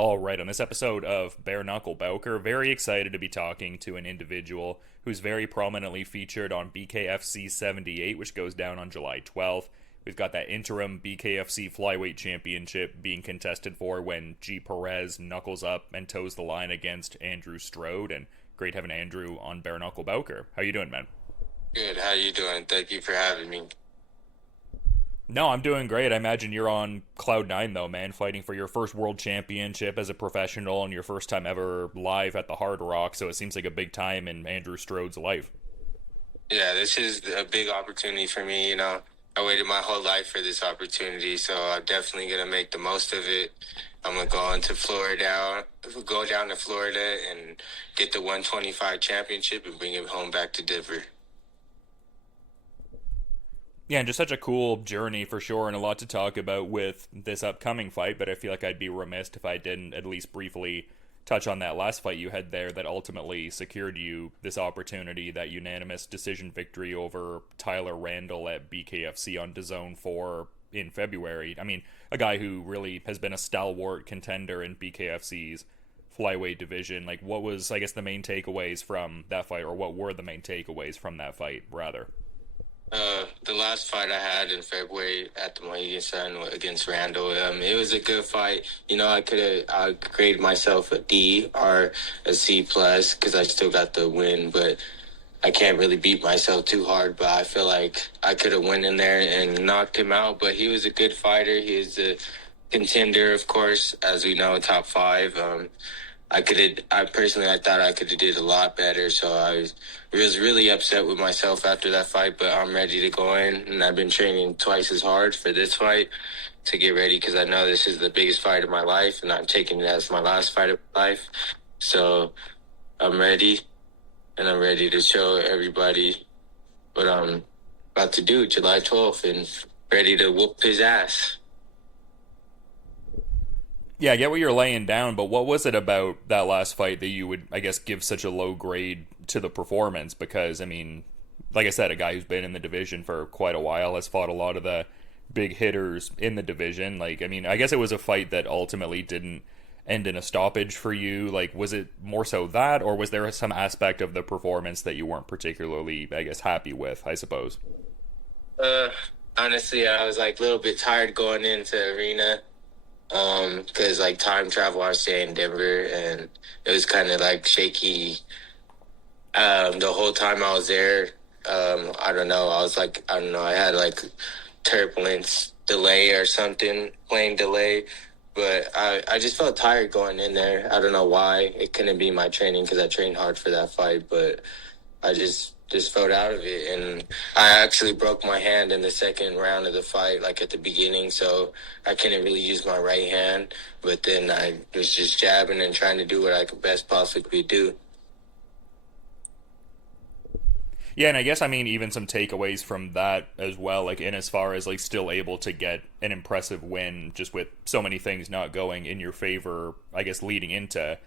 All right, on this episode of Bare Knuckle Bowker, very excited to be talking to an individual who's very prominently featured on BKFC 78, which goes down on July 12th. We've got that interim BKFC flyweight championship being contested for when Gee Perez knuckles up and toes the line against Andrew Strode, and great having Andrew on Bare Knuckle Bowker. How you doing, man? Good. How you doing? Thank you for having me. No, I'm doing great. I imagine you're on cloud nine though, man, fighting for your first world championship as a professional and your first time ever live at the Hard Rock. So it seems like a big time in Andrew Strode's life. Yeah, this is a big opportunity for me. I waited my whole life for this opportunity, so I'm definitely gonna make the most of it. I'm gonna go down to Florida and get the 125 championship and bring it home back to Denver. Yeah, and just such a cool journey for sure, and a lot to talk about with this upcoming fight. But I feel like I'd be remiss if I didn't at least briefly touch on that last fight you had there that ultimately secured you this opportunity, that unanimous decision victory over Tyler Randall at BKFC on DAZN 4 in February. I mean, a guy who really has been a stalwart contender in BKFC's flyweight division. Like, what was, I guess, the main takeaways from that fight, or what were the main takeaways from that fight, rather? The last fight I had in February at the Mohegan Sun against Randall, it was a good fight. I graded myself a D or a C plus because I still got the win, but I can't really beat myself too hard. But I feel like I could have went in there and knocked him out. But he was a good fighter. He is a contender, of course, as we know, top five. I thought I could have did a lot better, so I was really upset with myself after that fight, but I'm ready to go in, and I've been training twice as hard for this fight to get ready because I know this is the biggest fight of my life, and I'm taking it as my last fight of my life. So I'm ready, and I'm ready to show everybody what I'm about to do July 12th and ready to whoop his ass. Yeah, I get what you're laying down, but what was it about that last fight that you would, I guess, give such a low grade to the performance? Because, I mean, like I said, a guy who's been in the division for quite a while, has fought a lot of the big hitters in the division. Like, I mean, I guess it was a fight that ultimately didn't end in a stoppage for you. Like, was it more so that, or was there some aspect of the performance that you weren't particularly, I guess, happy with, I suppose? Uh, Honestly, I was like a little bit tired going into arena. Because like time travel, I was staying in Denver, and it was kind of like shaky. The whole time I was there, I don't know. I don't know. I had like turbulence delay or something, plane delay. But I just felt tired going in there. I don't know why. It couldn't be my training because I trained hard for that fight, but I just felt out of it, and I actually broke my hand in the second round of the fight, like at the beginning, so I couldn't really use my right hand, but then I was just jabbing and trying to do what I could best possibly do. Yeah, and I guess, I mean, even some takeaways from that as well, like in as far as like still able to get an impressive win just with so many things not going in your favor, I guess, leading into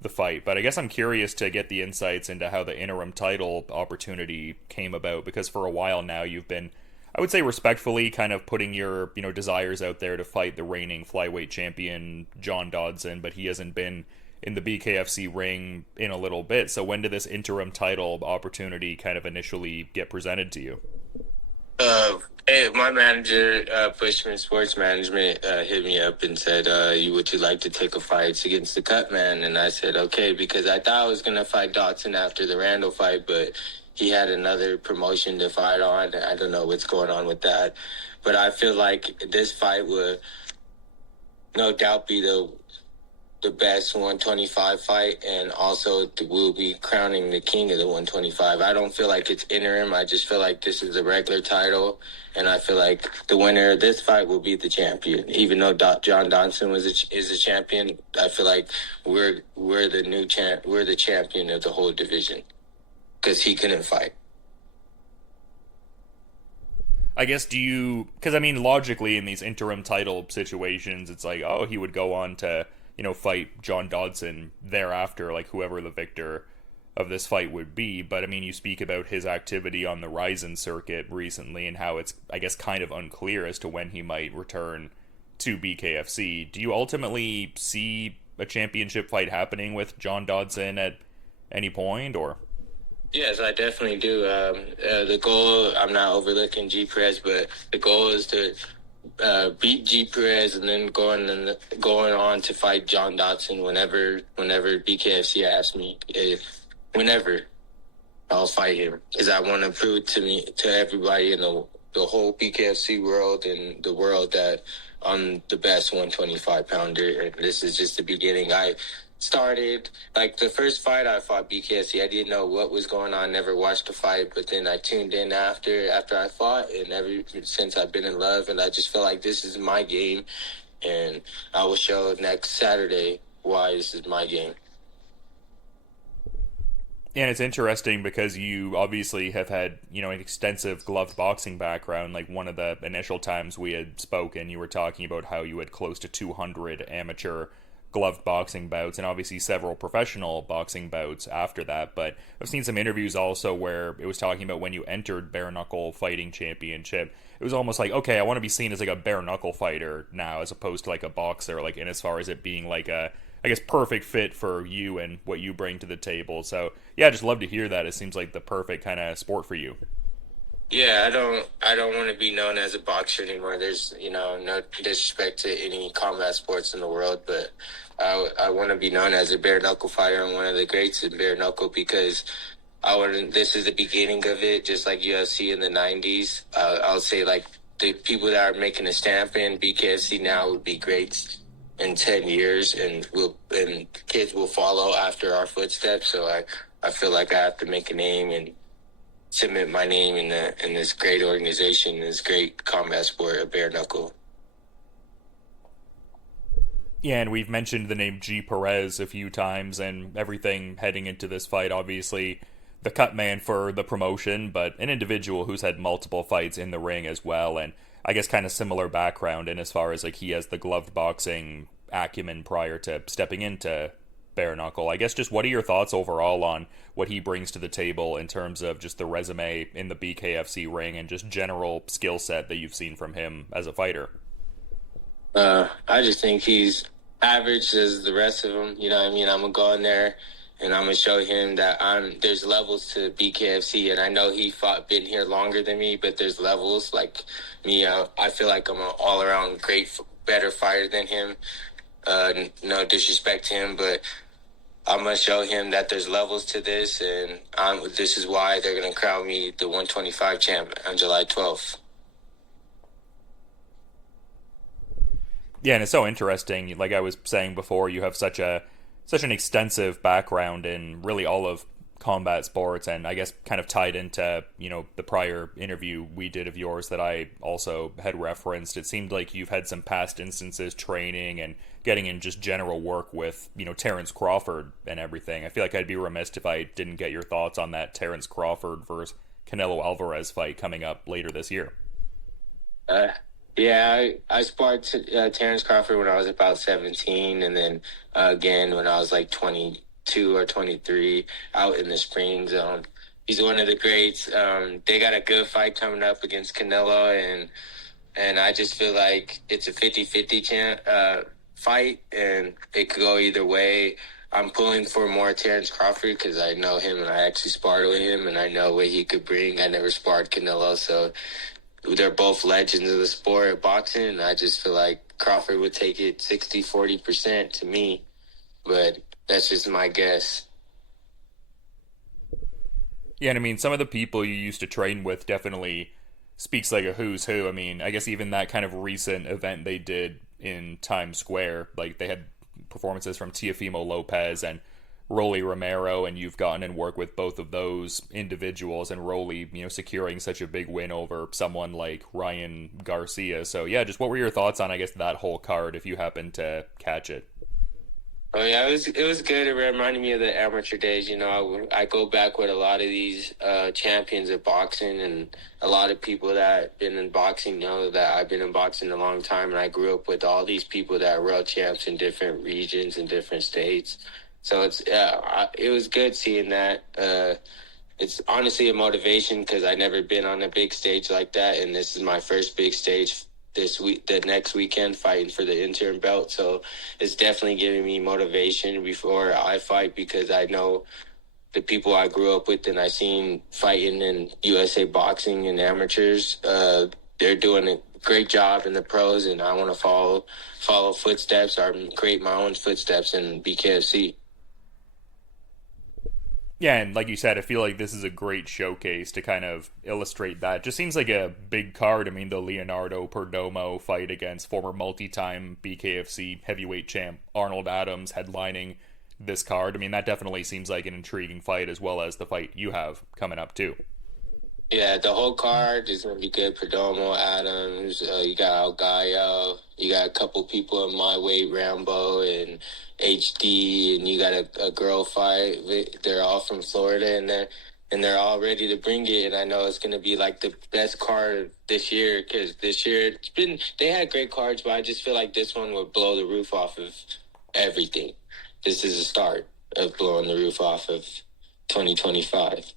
the fight. But I guess I'm curious to get the insights into how the interim title opportunity came about, because for a while now you've been, I would say respectfully, kind of putting your, desires out there to fight the reigning flyweight champion John Dodson, but he hasn't been in the BKFC ring in a little bit. So when did this interim title opportunity kind of initially get presented to you? My manager, Bushman Sports Management, hit me up and said, would you like to take a fight against the cut man? And I said, okay, because I thought I was going to fight Dodson after the Randall fight, but he had another promotion to fight on. I don't know what's going on with that. But I feel like this fight would no doubt be the best 125 fight, and also we'll be crowning the king of the 125. I don't feel like it's interim. I just feel like this is a regular title, and I feel like the winner of this fight will be the champion. Even though John Dodson is a champion, I feel like we're the new champ. We're the champion of the whole division because he couldn't fight. I guess, because I mean, logically in these interim title situations, it's like, oh, he would go on to, fight John Dodson thereafter, like whoever the victor of this fight would be. But I mean, you speak about his activity on the Rizin circuit recently and how it's, I guess, kind of unclear as to when he might return to BKFC. Do you ultimately see a championship fight happening with John Dodson at any point, or? Yes, I definitely do. The goal, I'm not overlooking Gee Perez, but the goal is to beat Gee Perez and then going on to fight John Dodson whenever BKFC asks me. Whenever I'll fight him, because I want to prove to everybody in the whole BKFC world and the world that I'm the best 125 pounder, and this is just the beginning. I started, like, the first fight I fought BKFC, I didn't know what was going on, never watched the fight, but then I tuned in after I fought, and ever since I've been in love, and I just feel like this is my game, and I will show next Saturday why this is my game. And it's interesting because you obviously have had, an extensive gloved boxing background. Like, one of the initial times we had spoken, you were talking about how you had close to 200 amateur gloved boxing bouts and obviously several professional boxing bouts after that. But I've seen some interviews also where it was talking about when you entered Bare Knuckle Fighting Championship, it was almost like, okay, I want to be seen as like a bare knuckle fighter now as opposed to like a boxer, like, in as far as it being like a, I guess, perfect fit for you and what you bring to the table. So yeah, I just love to hear that. It seems like the perfect kind of sport for you. Yeah, I don't want to be known as a boxer anymore. There's, no disrespect to any combat sports in the world, but I want to be known as a bare knuckle fighter and one of the greats in bare knuckle, because this is the beginning of it, just like UFC in the 90s. I'll say, like, the people that are making a stamp in BKFC now would be greats in 10 years, and kids will follow after our footsteps. So I feel like I have to make a name and submit my name in this great organization, this great combat sport of bare knuckle. Yeah, and we've mentioned the name Gee Perez a few times and everything heading into this fight. Obviously, the cut man for the promotion, but an individual who's had multiple fights in the ring as well, and I guess kind of similar background in as far as like he has the gloved boxing acumen prior to stepping into bare knuckle. I guess just what are your thoughts overall on what he brings to the table in terms of just the resume in the BKFC ring and just general skill set that you've seen from him as a fighter? I just think he's average as the rest of them. You know what I mean? I'm going to go in there and I'm going to show him that there's levels to BKFC, and I know been here longer than me, but there's levels. Like me, I feel like I'm an all-around better fighter than him. No disrespect to him, but I'm going to show him that there's levels to this, and this is why they're going to crown me the 125 champ on July 12th. Yeah, and it's so interesting. Like I was saying before, you have such an extensive background in really all of combat sports, and I guess kind of tied into, the prior interview we did of yours that I also had referenced. It seemed like you've had some past instances training and getting in just general work with, Terence Crawford and everything. I feel like I'd be remiss if I didn't get your thoughts on that Terence Crawford versus Canelo Alvarez fight coming up later this year. Yeah, I sparred Terence Crawford when I was about 17, and then again when I was like 22 or 23 out in the spring zone. He's one of the greats. They got a good fight coming up against Canelo, and I just feel like it's a 50-50 fight, and it could go either way. I'm pulling for more Terence Crawford because I know him and I actually sparred with him, and I know what he could bring. I never sparred Canelo, so they're both legends of the sport of boxing, and I just feel like Crawford would take it 60-40% to me, but that's just my guess. Yeah, and I mean, some of the people you used to train with definitely speaks like a who's who. I mean, I guess even that kind of recent event they did in Times Square, like they had performances from Teofimo Lopez and Rolly Romero, and you've gotten and worked with both of those individuals, and Rolly, securing such a big win over someone like Ryan Garcia. So yeah, just what were your thoughts on, I guess, that whole card, if you happen to catch it? Oh yeah, it was good. It reminded me of the amateur days. I go back with a lot of these champions of boxing, and a lot of people that have been in boxing know that I've been in boxing a long time, and I grew up with all these people that are world champs in different regions and different states. So it was good seeing that. It's honestly a motivation because I've never been on a big stage like that, and this is my first big stage this week, the next weekend, fighting for the interim belt. So it's definitely giving me motivation before I fight, because I know the people I grew up with and I seen fighting in USA boxing and amateurs. They're doing a great job in the pros, and I want to follow footsteps or create my own footsteps in BKFC. Yeah, and like you said, I feel like this is a great showcase to kind of illustrate that. Just seems like a big card. I mean, the Leonardo Perdomo fight against former multi-time BKFC heavyweight champ Arnold Adams headlining this card. I mean, that definitely seems like an intriguing fight, as well as the fight you have coming up too. Yeah, the whole card is gonna be good. Perdomo, Adams, you got Al Gallo, you got a couple people in my weight, Rambo and HD, and you got a girl fight. They're all from Florida, and they're all ready to bring it. And I know it's gonna be like the best card this year, because this year they had great cards, but I just feel like this one would blow the roof off of everything. This is a start of blowing the roof off of 2025.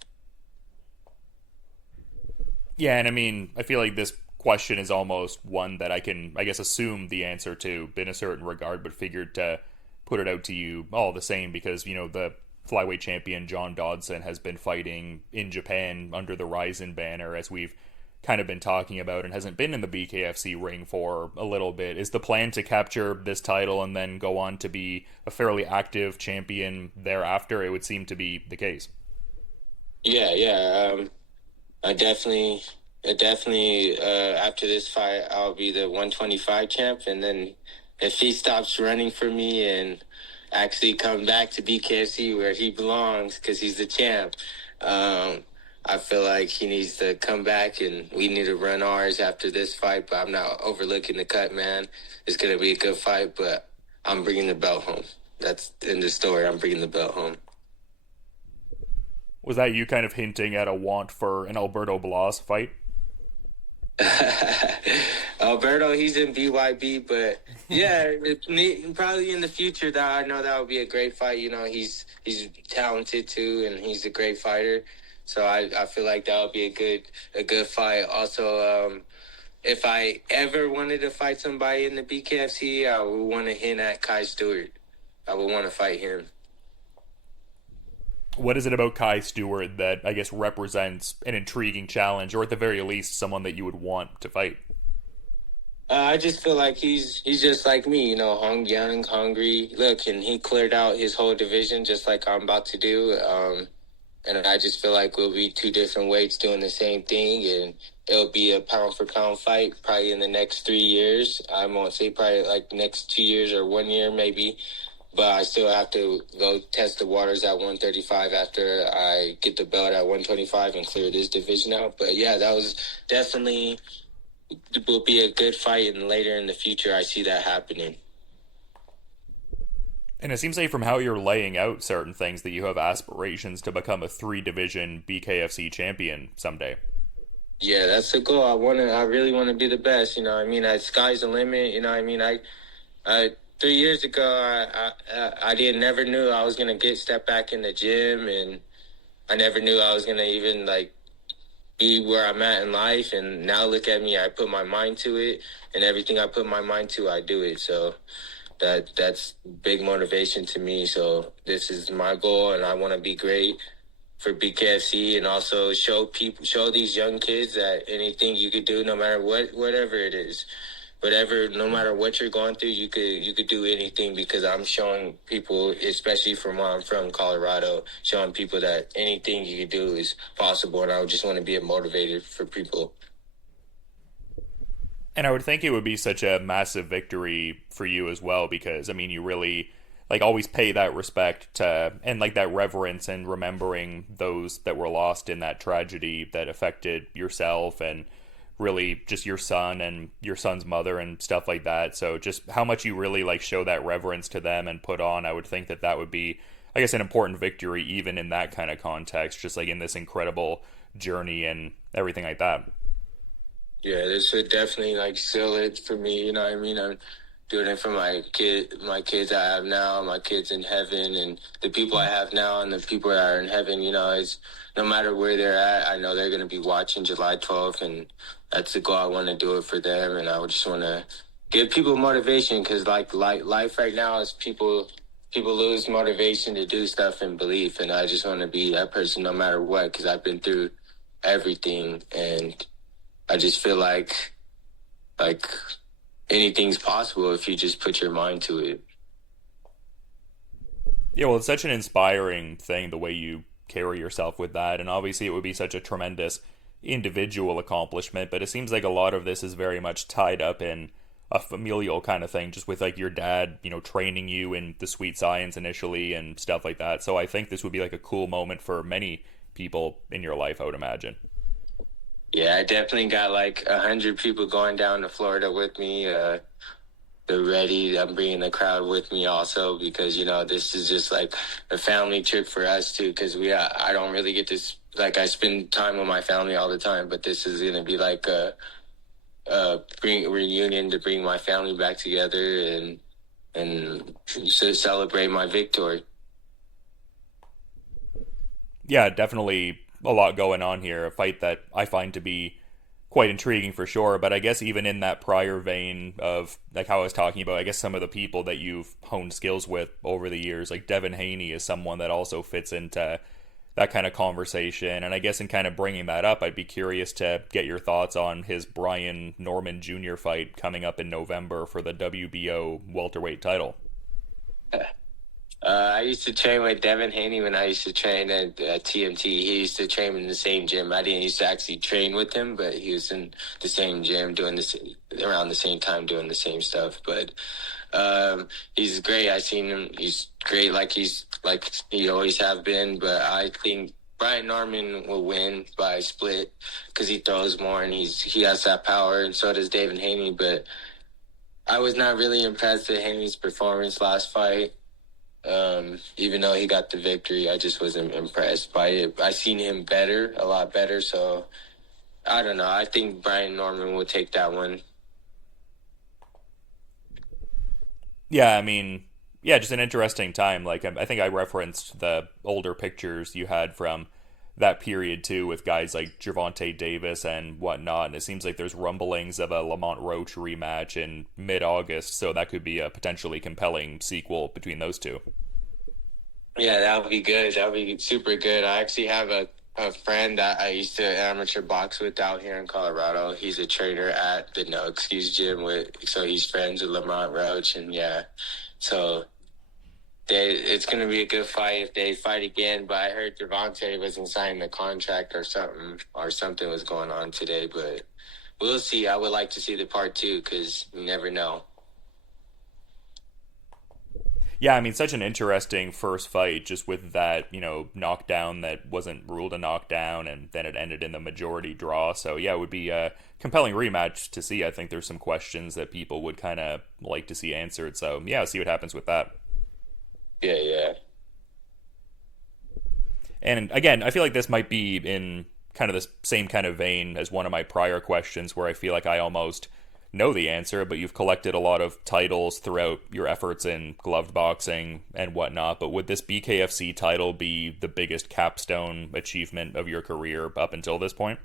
Yeah, and I mean, I feel like this question is almost one that I can, I guess, assume the answer to in a certain regard, but figured to put it out to you all the same because, the flyweight champion John Dodson has been fighting in Japan under the Rizin banner, as we've kind of been talking about, and hasn't been in the BKFC ring for a little bit. Is the plan to capture this title and then go on to be a fairly active champion thereafter? It would seem to be the case. Yeah. I definitely, after this fight, I'll be the 125 champ. And then if he stops running for me and actually come back to BKFC where he belongs, because he's the champ, I feel like he needs to come back, and we need to run ours after this fight. But I'm not overlooking the cut, man. It's going to be a good fight, but I'm bringing the belt home. That's in the story. I'm bringing the belt home. Was that you kind of hinting at a want for an Alberto Blas fight? Alberto, he's in BYB, but yeah, probably in the future. That I know that would be a great fight. He's talented too, and he's a great fighter. So I feel like that would be a good fight. Also, if I ever wanted to fight somebody in the BKFC, I would want to hint at Kai Stewart. I would want to fight him. What is it about Kai Stewart that, I guess, represents an intriguing challenge, or at the very least, someone that you would want to fight? I just feel like he's just like me, young, hungry. Look, and he cleared out his whole division just like I'm about to do. And I just feel like we'll be two different weights doing the same thing, and it'll be a pound-for-pound fight probably in the next 3 years. I won't say probably like next 2 years or 1 year maybe. But I still have to go test the waters at 135 after I get the belt at 125 and clear this division out. But yeah, that was definitely will be a good fight, and later in the future, I see that happening. And it seems like from how you're laying out certain things that you have aspirations to become a 3-division BKFC champion someday. Yeah, that's the goal. I really want to be the best. Sky's the limit. I 3 years ago, I never knew I was gonna step back in the gym, and I never knew I was gonna even be where I'm at in life. And now look at me, I put my mind to it, and everything I put my mind to, I do it. So that's big motivation to me. So this is my goal, and I want to be great for BKFC, and also show these young kids that anything you could do, no matter whatever it is. No matter what you're going through, you could do anything, because I'm showing people, especially from where I'm from, Colorado, showing people that anything you could do is possible, and I just want to be a motivator for people. And I would think it would be such a massive victory for you as well, because, I mean, you really, always pay that respect to, and, that reverence and remembering those that were lost in that tragedy that affected yourself and really just your son and your son's mother and stuff like that. So just how much you really show that reverence to them and put on, I would think that would be, I guess, an important victory even in that kind of context, just in this incredible journey and everything like that. Yeah, this would definitely seal it for me. You know what I mean? I'm doing it for my kids I have now, my kids in heaven, and the people I have now and the people that are in heaven. It's no matter where they're at, I know they're going to be watching July 12th, and that's the goal. I want to do it for them, and I would just want to give people motivation because like life right now is people lose motivation to do stuff and belief, and I just want to be that person no matter what because I've been through everything, and I just feel like anything's possible if you just put your mind to it. Yeah, well, it's such an inspiring thing the way you carry yourself with that, and obviously it would be such a tremendous individual accomplishment, but it seems like a lot of this is very much tied up in a familial kind of thing, just with like your dad, training you in the sweet science initially and stuff like that. So I think this would be like a cool moment for many people in your life, I would imagine. Yeah, I definitely got like 100 people going down to Florida with me. They're ready. I'm bringing the crowd with me also because this is just like a family trip for us too. Because I don't really get this. Like I spend time with my family all the time, but this is gonna be like a reunion to bring my family back together and to celebrate my victory. Yeah, definitely a lot going on here. A fight that I find to be quite intriguing for sure. But I guess even in that prior vein of like how I was talking about, I guess some of the people that you've honed skills with over the years, like Devin Haney is someone that also fits into that kind of conversation. And I guess in kind of bringing that up, I'd be curious to get your thoughts on his Brian Norman Jr. fight coming up in November for the WBO welterweight title. I used to train with Devin Haney when I used to train at TMT. He used to train in the same gym. I didn't used to actually train with him, but he was in the same gym doing this around the same time doing the same stuff. But he's great. I seen him. He's great, like he always have been. But I think Brian Norman will win by a split because he throws more and he has that power, and so does Devin Haney. But I was not really impressed with Haney's performance last fight. Even though he got the victory, I just wasn't impressed by it. I seen him a lot better. So I don't know. I think Brian Norman will take that one. Yeah, I mean, yeah, just an interesting time. Like, I think I referenced the older pictures you had from that period too, with guys like Gervonta Davis and whatnot. And it seems like there's rumblings of a Lamont Roach rematch in mid-August, so that could be a potentially compelling sequel between those two. Yeah, that would be good. That would be super good. I actually have a friend that I used to amateur box with out here in Colorado. He's a trainer at the No Excuse Gym so he's friends with Lamont Roach, and yeah, so it's going to be a good fight if they fight again. But I heard Gervonta wasn't signing the contract or something was going on today. But we'll see. I would like to see the part two because you never know. Yeah, I mean, such an interesting first fight, just with that, knockdown that wasn't ruled a knockdown, and then it ended in the majority draw. So, yeah, it would be a compelling rematch to see. I think there's some questions that people would kind of like to see answered. So, yeah, see what happens with that. Yeah. And again, I feel like this might be in kind of the same kind of vein as one of my prior questions, where I feel like I almost know the answer, but you've collected a lot of titles throughout your efforts in gloved boxing and whatnot. But would this BKFC title be the biggest capstone achievement of your career up until this point?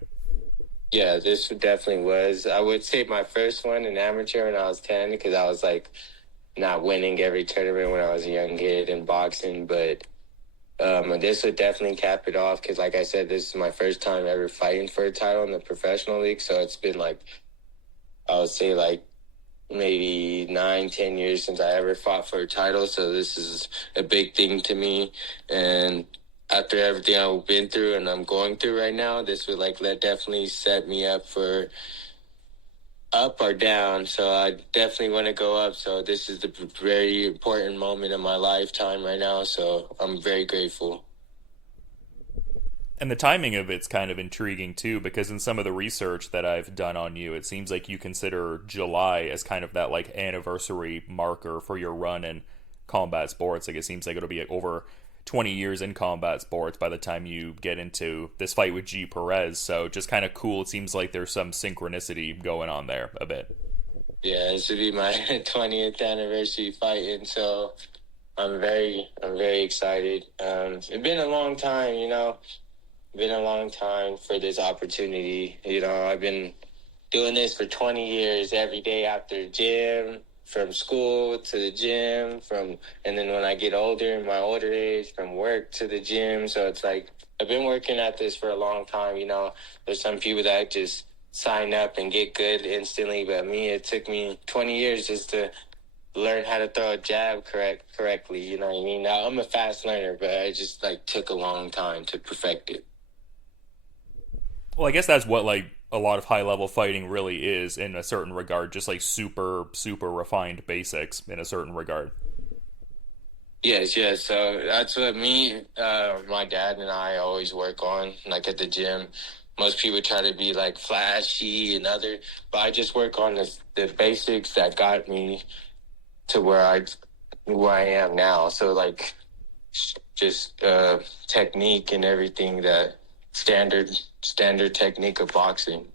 Yeah, this definitely was. I would say my first one in amateur when I was 10, because I was like not winning every tournament when I was a young kid in boxing. But this would definitely cap it off because, like I said, this is my first time ever fighting for a title in the professional league. So it's been like, I would say like maybe 9-10 years since I ever fought for a title. So this is a big thing to me. And after everything I've been through and I'm going through right now, this would definitely set me up for up or down. So I definitely want to go up. So this is the very important moment of my lifetime right now. So I'm very grateful. And the timing of it's kind of intriguing too, because in some of the research that I've done on you, it seems like you consider July as kind of that like anniversary marker for your run in combat sports. Like it seems like it'll be over 20 years in combat sports by the time you get into this fight with Gee Perez. So just kind of cool. It seems like there's some synchronicity going on there a bit. Yeah, this would be my 20th anniversary fight, and so I'm very excited. It's been a long time, been a long time for this opportunity. I've been doing this for 20 years every day after the gym, from school to the gym, and then when I get older, in my older age, from work to the gym. So it's like, I've been working at this for a long time. There's some people that just sign up and get good instantly, but me, it took me 20 years just to learn how to throw a jab correctly. You know what I mean? Now, I'm a fast learner, but it just took a long time to perfect it. Well, I guess that's what a lot of high level fighting really is in a certain regard, just super refined basics in a certain regard. Yes. So that's what my dad and I always work on, at the gym. Most people try to be flashy but I just work on the basics that got me to where I am now. So just technique and everything, that standard technique of boxing.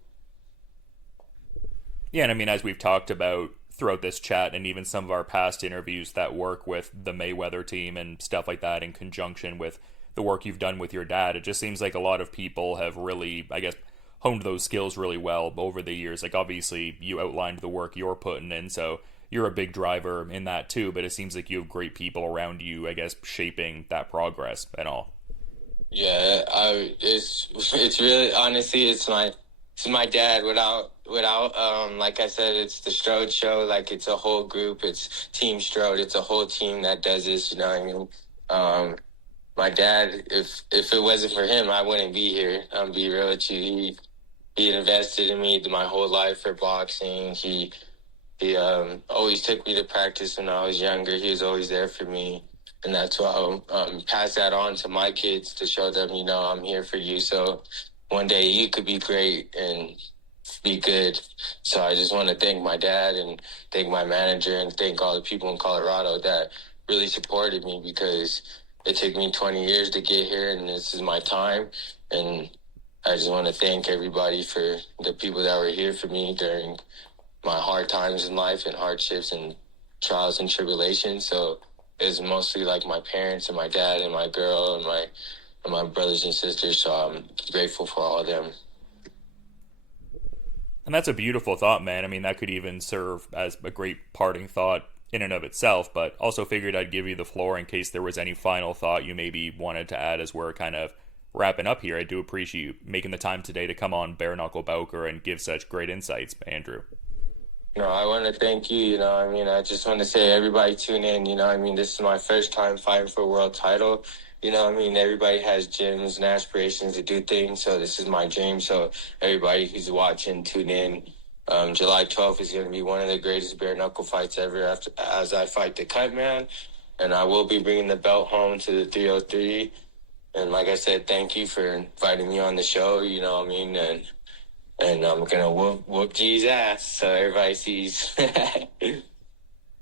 Yeah, and I mean, as we've talked about throughout this chat and even some of our past interviews that work with the Mayweather team and stuff like that in conjunction with the work you've done with your dad, it just seems like a lot of people have really, I guess, honed those skills really well over the years. Obviously, you outlined the work you're putting in, so you're a big driver in that too, but it seems like you have great people around you, I guess, shaping that progress and all. Yeah, it's really, honestly, it's my dad. Without like I said, it's the Strode show. It's a whole group. It's Team Strode. It's a whole team that does this. You know what I mean? My dad, if it wasn't for him, I wouldn't be here. I'll be real with you. He invested in me my whole life for boxing. He always took me to practice when I was younger. He was always there for me. And that's why I'll pass that on to my kids to show them, I'm here for you. So one day you could be great and be good. So I just want to thank my dad and thank my manager and thank all the people in Colorado that really supported me, because it took me 20 years to get here and this is my time. And I just want to thank everybody for the people that were here for me during my hard times in life and hardships and trials and tribulations. So it's mostly my parents and my dad and my girl and my brothers and sisters. So I'm grateful for all of them. And that's a beautiful thought, man. I mean, that could even serve as a great parting thought in and of itself, but also figured I'd give you the floor in case there was any final thought you maybe wanted to add as we're kind of wrapping up here. I do appreciate you making the time today to come on Bare Knuckle Bowker and give such great insights, Andrew. No, I want to thank you, I just want to say everybody tune in, this is my first time fighting for a world title. Everybody has dreams and aspirations to do things, so this is my dream. So everybody who's watching, tune in. July 12th is going to be one of the greatest bare knuckle fights ever as I fight the cut man, and I will be bringing the belt home to the 303. And like I said, thank you for inviting me on the show, and I'm gonna whoop Gee's ass so everybody sees.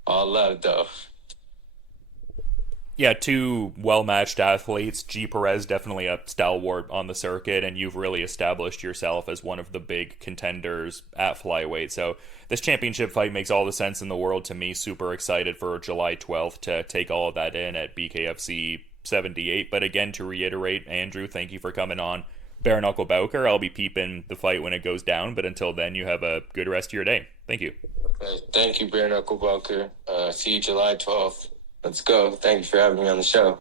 All love, though. Yeah, two well-matched athletes. Gee Perez, definitely a stalwart on the circuit, and you've really established yourself as one of the big contenders at flyweight. So this championship fight makes all the sense in the world to me. Super excited for July 12th to take all of that in at BKFC 78. But again, to reiterate, Andrew, thank you for coming on Bare Knuckle Bowker. I'll be peeping the fight when it goes down, but until then, you have a good rest of your day. Thank you. Okay, thank you, Bare Knuckle Bowker. See you July 12th. Let's go. Thank you for having me on the show.